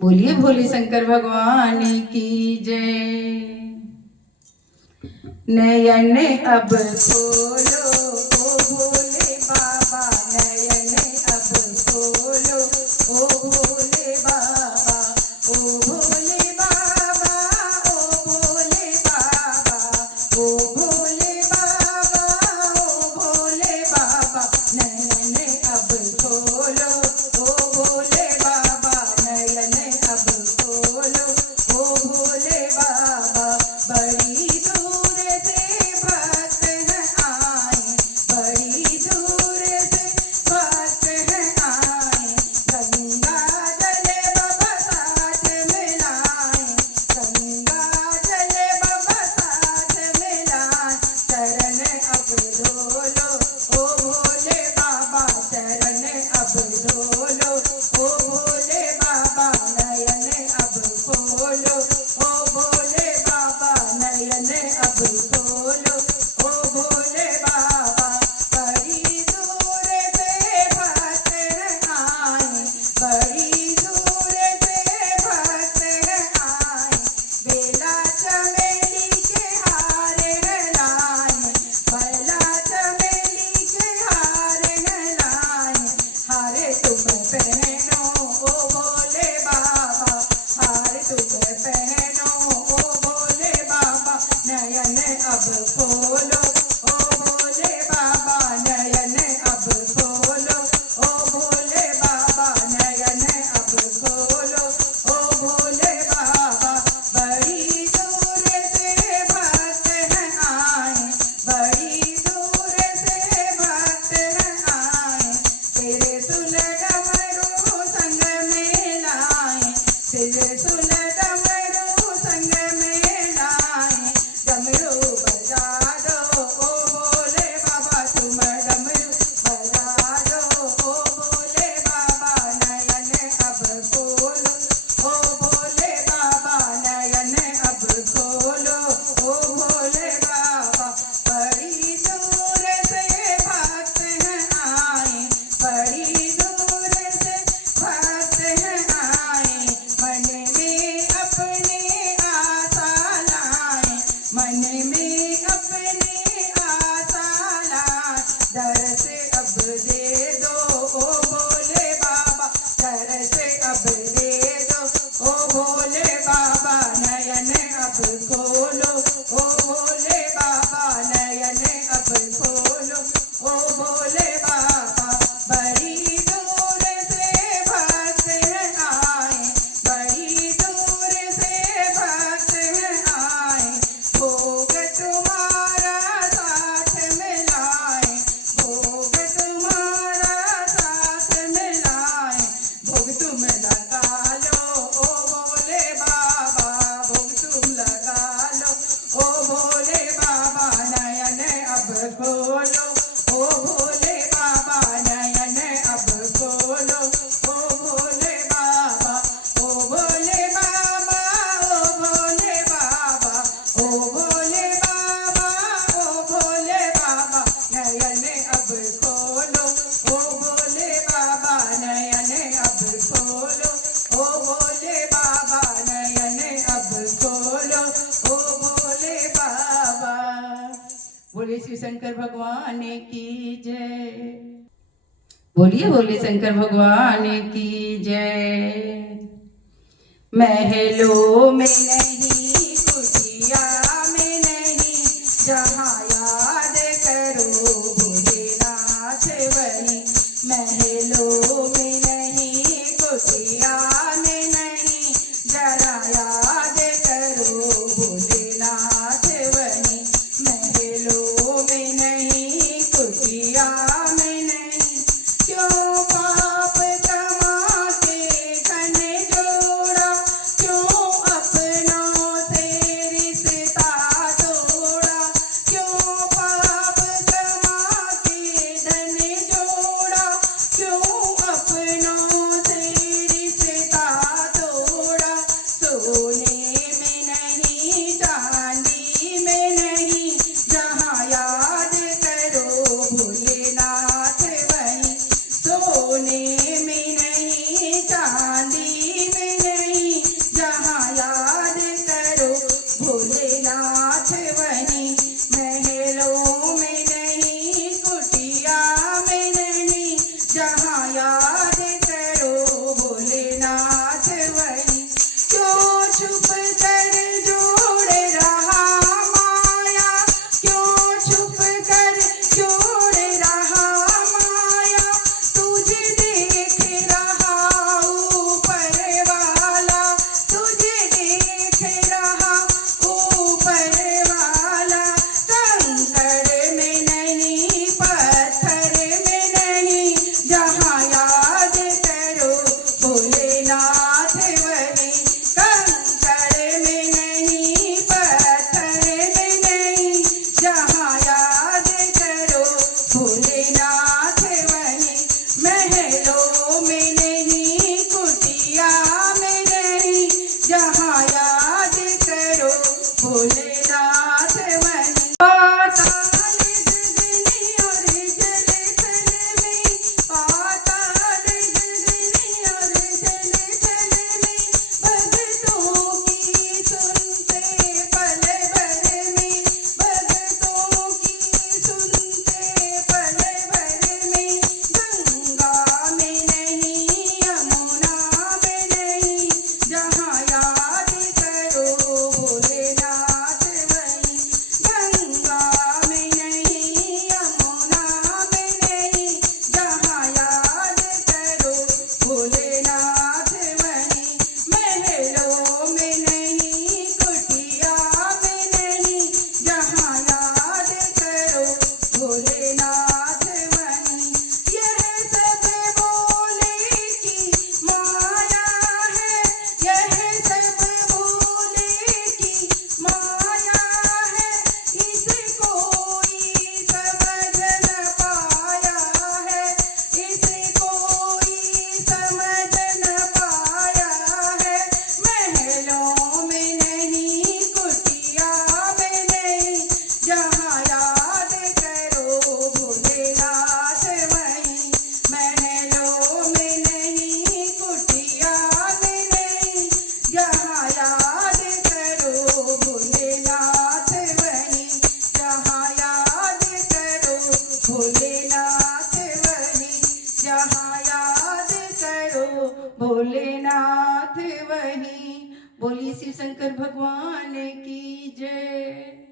बोलिए भोले शंकर भगवान की जय। नयन अब खोलो ओ भोले बाबा, नयन अब खोलो ओ भोले बाबा, ओ भोले बाबा, ओ भोले बाबा, ओ भोले बाबा, ओ भोले बाबा, नयन अब खोलो ओ भोले बाबा, नयन अब खोलो ओ भोले बाबा। बड़ी दूर से भक्त हैं आए, बड़ी दूर से भक्त हैं आए, गंगा जल बाबा साथ मिलाए, गंगा जल बाबा साथ मिलाए, चरण अब धोलो ओ भोले बाबा, चरण अब धोलो ओ भोले बाबा, नयन अब खोलो ओ भोले बाबा, नयन अब खोलो ओ भोले बाबा। बड़ी दूर से भक्त हैं आए, बड़ी दूर से भक्त हैं आए, बेला चमेली के हार हैं लाए, बेला चमेली के हार हैं लाए, हारे तुम पहनो ओ भोले बाबा, हार तुम पहनो ओ भोले बाबा, नयन अब खोलो ओ भोले बाबा, नयन अब खोलो ओ भोले बाबा, नयन अब खोलो ओ भोले बाबा। बड़ी दूर से भक्त हैं आए, बड़ी दूर से भक्त हैं आए, तेरे सुन डमरू संग में लाए, तेरे सुन डमरू संग में लाए, डमरू बजा दो ओ भोले बाबा, तुम डमरू बजा दो ओ भोले बाबा, नयन अब खोलो ओ भोले बाबा, नयन अब खोलो ओ भोले बाबा। बड़ी दूर से भक्त हैं आए, बड़ी दूर से भक्त हैं आए, मन में अपने आशा लाए, मन में अपने आशा लाए, दर्श अब दे दो ओ भोले बाबा, दर्श अब दे दो ओ भोले बाबा, नयन अब खोलो ओ भोले बाबा, नयन अब खोलो ओ भोले बाबा। बड़ी दूर से भक्त हैं आए, बड़ी दूर से भक्त हैं आए, भोग तुम्हारा साथ मिलाए, भोग तुम्हारा साथ मिलाए, भोग तुम लगा लो ओ भोले बाबा, भोग तुम लगा लो ओ भोले बाबा, नयन अब खोलो ओ भोले बाबा, नयन अब खोलो ओ भोले बाबा, ओ भोले बाबा, ओ भोले बाबा, ओ भोले बाबा, ओ भोले बाबा, नयन अब खोलो ओ भोले बाबा, नयन अब खोलो ओ भोले बाबा, नयन अब खोलो ओ भोले बाबा। बोले श्री शंकर भगवान की जय। बोलिए भोले शंकर भगवान की जय। महलों में नहीं, कुटिया में नहीं, जहाँ याद करो भोलेनाथ वहीं, महलों में नहीं, कुटिया में नहीं, जरा याद करो भोलेनाथ वहीं, महलों में नहीं, कुटिया में नहीं, क्यों पाप कमा के धन जोड़ा, क्यों अपनों भोलेनाथ वही जहाँ याद करो भोलेनाथ वही। बोलिए शिव शंकर भगवान की जय।